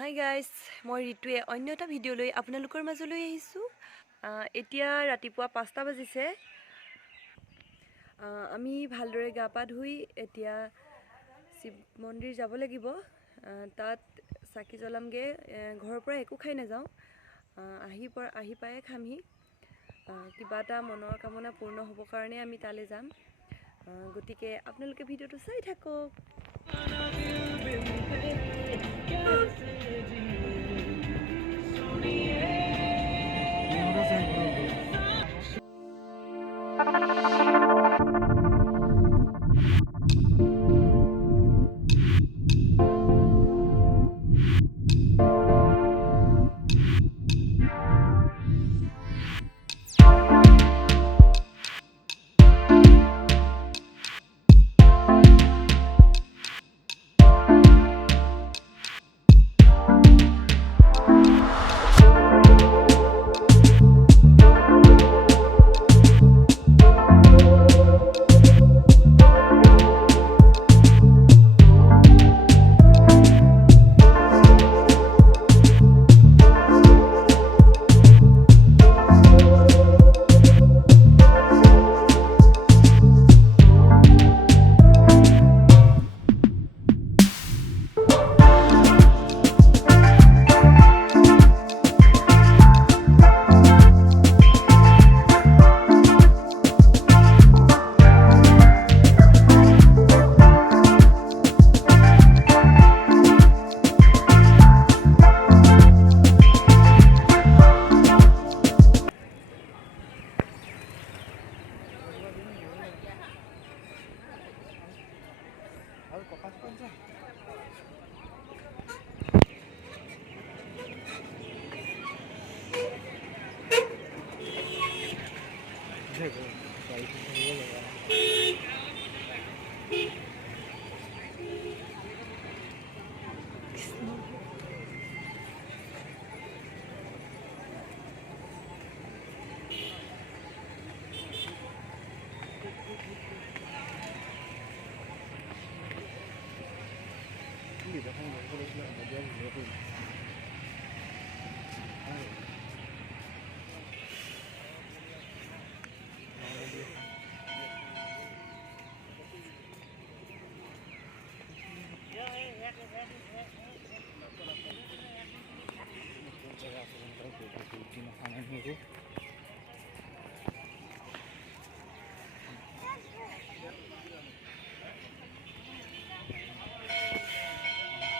Hi guys, মই ঋতুৱে অন্য এটা ভিডিঅ' লৈ আপোনালোকৰ মাজলৈ আহিছোঁ। এতিয়া ৰাতিপুৱা 5টা বাজিছে। আমি ভালদৰে গা পা ধুই এতিয়া শিৱ মন্দিৰ যাব লাগিব। তাত চাকি জ্বলামগৈ। ঘৰৰ পৰা একো খাই নাযাওঁ, আহি পায়ে খামহি। কিবা এটা মনৰ কামনা পূৰ্ণ হ'বৰ কাৰণে আমি তালৈ যাম। গতিকে আপোনালোকে ভিডিঅ'টো চাই থাকক।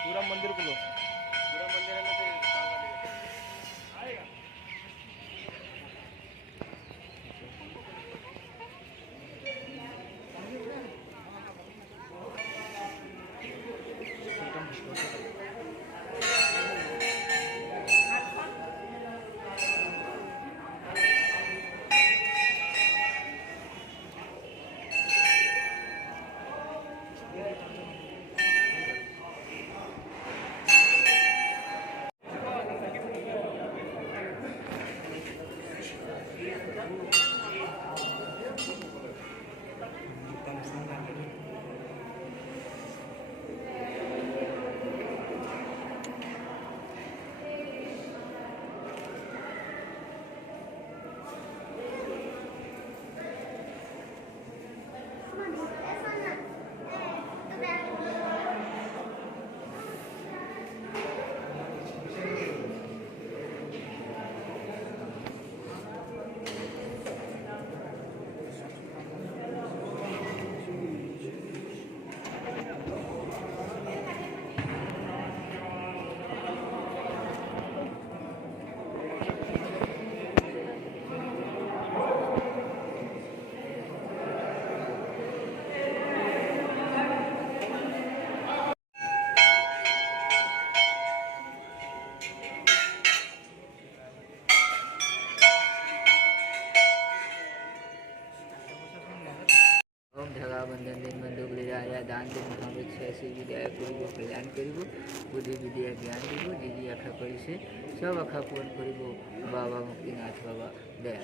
पूरा मंदिर को लो, पूरा मंदिर है ना आएगा। बंधन दिन बंधु दान दिन महावृक्ष विद्या कर कल्याण कर बुद्धि विद्या ज्ञान दी जी आशा कर सब आशा पूरण कर बाबा मुक्तिनाथ बाबा दया।